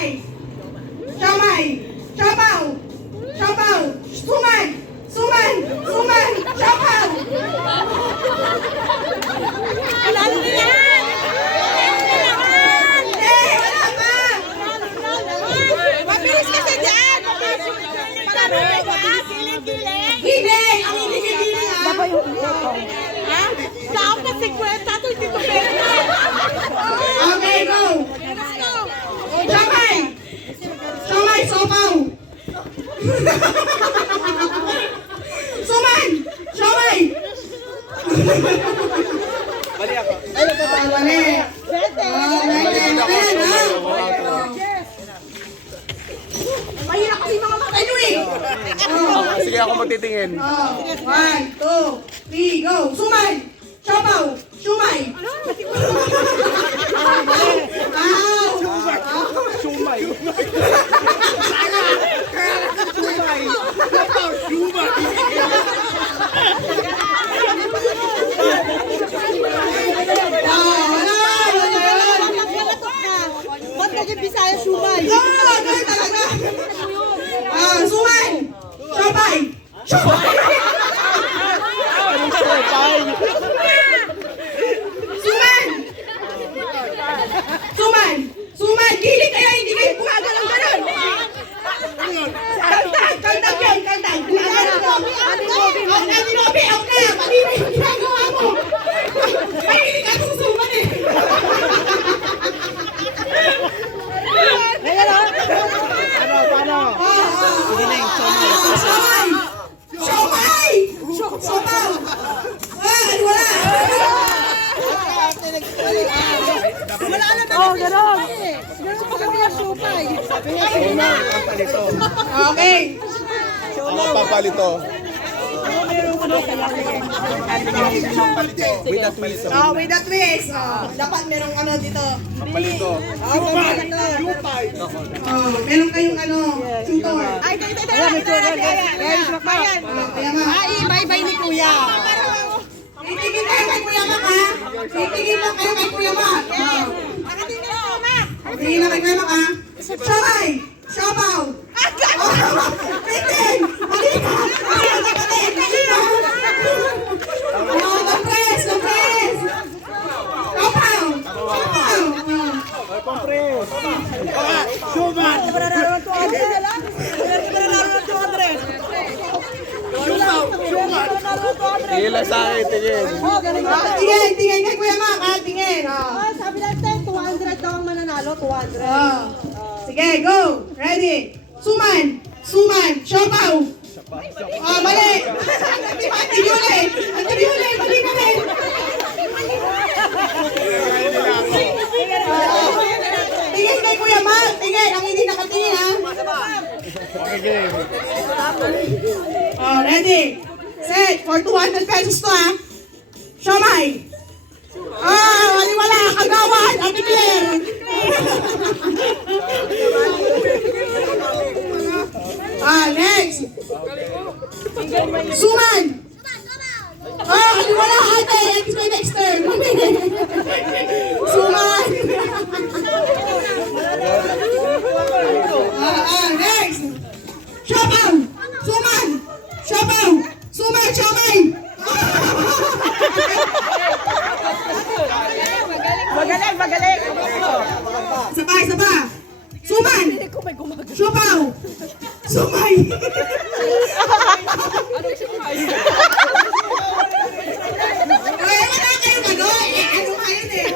Siomay! Siomay! Siopaw! Siopaw! Suman! Suman! Suman! Siopaw! Lalo na yan! Wala pa! Mabilis kasi dyan! Hindi! Ang hindi ha? Ha? Saan ka 50? Ito hindi ko pera. Okay, go! Let's go! Siomay! Siomay! Siopaw! Suman! Siomay! Mali ako. Mali! Pwede! Mahirap kasi mga mata nyo eh! Sige ako magtitingin. 1, 2, 3, go! Suman! Siopaw! Siomay! Sumay. Ba't naging Bisaya Shumay? Ganun talaga! Suman! Siomay! Siomay! Suman! Suman! Suman! Dili kaya hindi kayo gumagalaw-galaw! Kaltag! Kaltag yun! Kaltag! Gumagalaw! Aninobi! Out na! Kanina yung ginagawa mo! Mahilig ako sa suman eh! Siomay! Siomay! Siopaw! Wala! Oh, gano'n! Gano'n pa kami ang Shumay! Okay! Ako papalito. With a twist. With a twist. Dapat merong ano dito. Papalito. Meron kayong ano, tutor. Ay, Bayan! Kaya ma. Ay, bye-bye ni Kuya! Titigil kayo kay Kuya Mac, ha? Titigil lang kayo kay Kuya Mac. Nakatingin ako, Mac! Titigil lang kay Kuya Mac, ha? Siomay! Siopaw! Titigil! Halika! Halika! Halika! Compress! Compress! Siopaw! Siopaw! Tingin lang sa akin, tingin. Tingin! Tingin kay Kuya Mac, ha? Tingin! Sabi natin, 200 daw ang mananalo, 200. Sige, go! Ready! Suman! Suman! Siopaw! Mali! Antiguli! Antiguli! Mali na rin! Tingin kay Kuya Mac! Tingin! Ang hindi nakatingin, ha? Okay, game. Ready! Set! For 200 pesos to, ha? Siomay! Wala! Kagawan! Ate Claire! Next! Suman! Wala ate! Ate ko next turn! Suman! Next! Siopaw! Suman! Siopaw! Suman! Siomay! Magaling, magaling! Isa pa! Isa pa! Suman! Siopaw! Sumay! Wala kayong ano? Ano kayo eh?